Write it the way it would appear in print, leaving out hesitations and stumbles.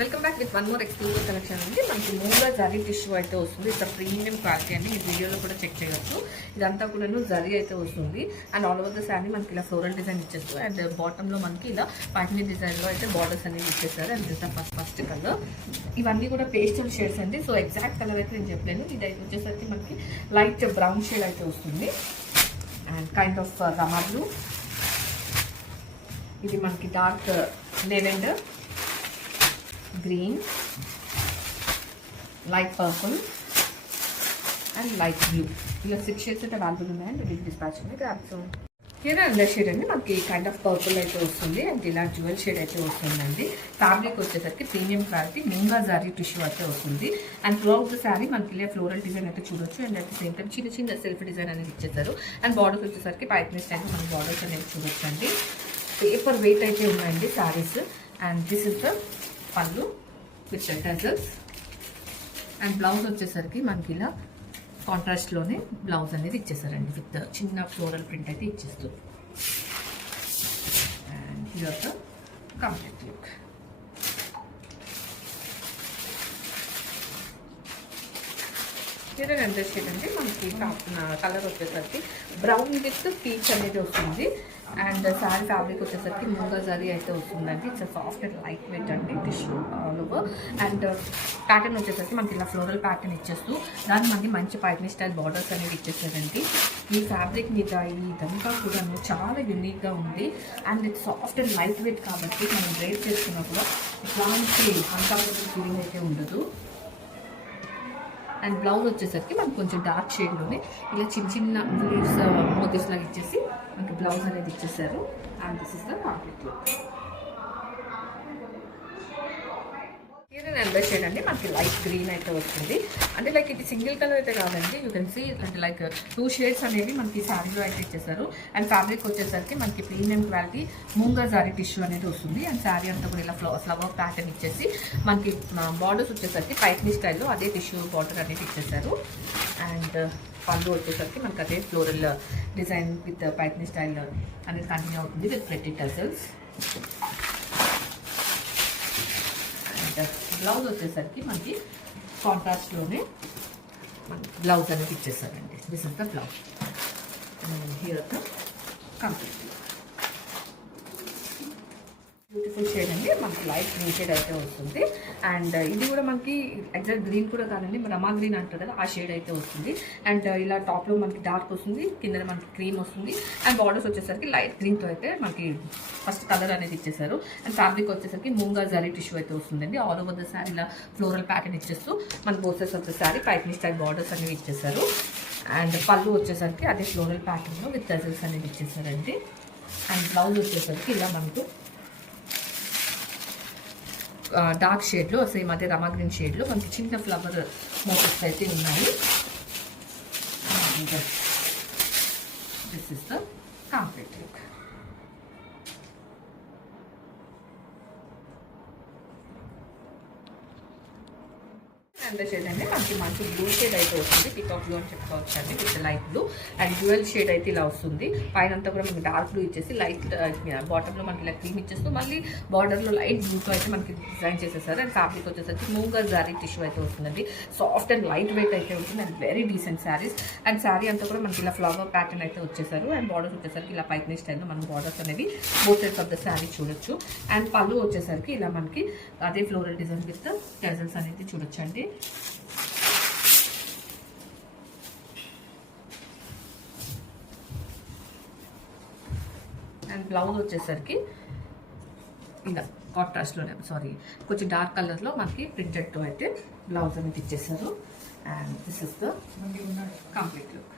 Welcome back with one more exclusive collection అండి. మనకి మూగా zari tissue అయితే వస్తుంది. ఇట్లా ప్రీమియం క్వాలిటీ అండి. ఈ వీడియోలో కూడా చెక్ చేయొచ్చు. ఇదంతా కూడా జరీ అయితే వస్తుంది. And all over the sari మనకి ఇలా ఫ్లోరల్ డిజైన్ ఇచ్చేస్తూ అండ్ బాటంలో మనకి ఇలా పైపింగ్ డిజైన్లో అయితే బార్డర్స్ అనేది ఇచ్చేస్తారు. And this first colour. ఇవన్నీ కూడా పేస్టల్ షేడ్స్ అండి. సో ఎగ్జాక్ట్ కలర్ అయితే నేను చెప్పలేను. ఇది అయితే వచ్చేసరికి మనకి లైట్ బ్రౌన్ షేడ్ అయితే వస్తుంది. And kind of Rama blue. ఇది మనకి dark lavender, green, light purple and light blue. ఇలా 6 షేడ్స్ అయితే అవైలబుల్ ఉన్నాయండి. బిగ్ డిస్పాచ్ ఉంది. హియర్ అండర్ షేడ్ అండి మనకి కైండ్ ఆఫ్ పర్పుల్ అయితే వస్తుంది. అండ్ ఇలా జ్యువెల్ షేడ్ అయితే వస్తుందండి. ఫ్యాబ్రిక్ వచ్చేసరికి ప్రీమియం క్వాలిటీ మింగా జారీ టిష్యూ అయితే వస్తుంది. అండ్ త్రూఅవుట్ ద శారీ మనకి ఇలా ఫ్లోరల్ డిజైన్ అయితే చూడొచ్చు. And at the same time చిన్న చిన్న సెల్ఫ్ డిజైన్ అనేది ఇచ్చేస్తారు. అండ్ బార్డర్స్ వచ్చేసరికి పైపింగ్ స్టైల్ మన బార్డర్స్ అనేది చూడొచ్చు అండి. పేపర్ వెయిట్ అయితే ఉన్నాయండి saris. And this is the పళ్ళు విత్ టజల్స్. అండ్ బ్లౌజ్ వచ్చేసరికి మనకి ఇలా కాంట్రాస్ట్లోనే బ్లౌజ్ అనేది ఇచ్చేసారండి. విత్ చిన్న ఫ్లోరల్ ప్రింట్ అయితే ఇచ్చేస్తూ. And here the complete look. Here under shade అంటే మనకి కలర్ వచ్చేసరికి బ్రౌన్ విత్ పీచ్ అనేది వస్తుంది. అండ్ శారీ ఫ్యాబ్రిక్ వచ్చేసరికి మూగా జరీ అయితే వస్తుందండి. It's soft and light weight అండి tissue all over. And pattern వచ్చేసరికి మనకి ఇలా ఫ్లోరల్ ప్యాటర్న్ ఇచ్చేస్తూ దాన్ని మనకి మంచి పైపింగ్ స్టైల్ బార్డర్స్ అనేది ఇచ్చేసారండి. ఈ ఫ్యాబ్రిక్ మీద ఇదంతా కూడా చాలా యూనిక్గా ఉంది. And it's soft and light wait కాబట్టి మనం డ్రైప్ చేసుకున్నా కూడా ఇట్లాంటి అన్కంఫర్టబుల్ ఫీలింగ్ అయితే ఉండదు. అండ్ బ్లౌజ్ వచ్చేసరికి మనకు కొంచెం డార్క్ షేడ్లోనే ఇలా చిన్న చిన్న లీవ్స్ మోటివ్స్ లాగా ఇచ్చేసి మనకి బ్లౌజ్ అనేది ఇచ్చేసారు. And this is the complete look. Under shade అండి మనకి లైట్ గ్రీన్ అయితే వస్తుంది. అంటే లైక్ ఇది సింగిల్ కలర్ అయితే కాదండి. యూ కెన్ సీ అంటే లైక్ 2 షేడ్స్ అనేవి మనకి శారీలో అయితే ఇచ్చేసారు. అండ్ ఫ్యాబ్రిక్ వచ్చేసరికి మనకి ప్రీమియం క్వాలిటీ మూంగా జారీ టిష్యూ అనేది వస్తుంది. అండ్ శారీ అంతా కూడా ఇలా ఫ్లవర్ ప్యాటర్న్ ఇచ్చేసి మనకి బార్డర్స్ వచ్చేసరికి పైపింగ్ స్టైల్లో అదే టిష్యూ బార్డర్ అనేది ఇచ్చేసారు. అండ్ పళ్ళు వచ్చేసరికి మనకి అదే floral design with piping style అనేది కంటిన్యూ అవుతుంది విత్ ప్లెటెడ్ టజల్స్. బ్లౌజ్ వచ్చేసరికి మనకి కాంట్రాస్ట్లోనే బ్లౌజ్ అనేది ఇచ్చేసారండి. This is the blouse. Here the complete beautiful shade అండి. మనకి లైట్ గ్రీన్ షేడ్ అయితే వస్తుంది. అండ్ ఇది కూడా మనకి ఎగ్జాక్ట్ గ్రీన్ కూడా కాదండి, రమా గ్రీన్ అంటారు కదా ఆ షేడ్ అయితే వస్తుంది. అండ్ ఇలా టాప్లో మనకి డార్క్ వస్తుంది, కింద మనకి క్రీమ్ వస్తుంది. అండ్ బార్డర్స్ వచ్చేసరికి లైట్ గ్రీన్తో అయితే మనకి ఫస్ట్ కలర్ అనేది ఇచ్చేసారు. అండ్ ఫ్యాబ్రిక్ వచ్చేసరికి మూంగా జరీ టిష్యూ అయితే వస్తుందండి. ఆల్ ఓవర్ ద శారీ ఇలా ఫ్లోరల్ ప్యాటర్న్ ఇచ్చేస్తూ మన బోసెస్ of the sari piping style borders అనేవి ఇచ్చేసారు. అండ్ పళ్ళు వచ్చేసరికి అదే ఫ్లోరల్ ప్యాటర్న్లో విత్ టజల్స్ అనేది ఇచ్చేసారండి. అండ్ బ్లౌజ్ వచ్చేసరికి ఇలా మనకు డార్క్ షేడ్లో సేమ్ అదే రమా గ్రీన్ షేడ్లో మనకి చిన్న ఫ్లవర్ మోటివ్స్ అయితే ఉన్నాయి. This is the complete look. Under shade అండి మనకి మంచి బ్లూ షేడ్ అయితే వస్తుంది. పికాక్ బ్లూ అని చెప్పుకోవచ్చు అండి with light blue. And dual shade అయితే ఇలా వస్తుంది. పైన అంతా కూడా మనకి డార్క్ బ్లూ ఇచ్చేసి లైట్ బాటంలో మనకి ఇలా క్రీమ్ ఇచ్చేస్తూ మళ్ళీ బార్డర్లో లైట్ బ్లూతో అయితే మనకి డిజైన్ చేసేసారు. అండ్ ఫ్యాబ్రిక్ వచ్చేసరికి మూంగా జారీ టిష్యూ అయితే వస్తుందండి. సాఫ్ట్ అండ్ లైట్ వెయిట్ అయితే ఉంటుంది. And very decent saris. And sari అంతా కూడా మనకి ఇలా ఫ్లవర్ ప్యాటర్న్ అయితే వచ్చేసారు. అండ్ బార్డర్స్ వచ్చేసరికి ఇలా పైపింగ్ స్టైల్లో మన బార్డర్స్ అనేవి both sides of the sari చూడొచ్చు. అండ్ పళ్ళు వచ్చేసరికి ఇలా మనకి అదే ఫ్లోరల్ డిజైన్ విత్ టజల్స్ అనేది చూడొచ్చు అండి. అండ్ బ్లౌజ్ వచ్చేసరికి ఇలా కాంట్రాస్ట్లోనే కొంచెం డార్క్ కలర్లో మనకి ప్రింటెడ్తో అయితే బ్లౌజ్ అనేది ఇచ్చేసారు. And this is the complete look.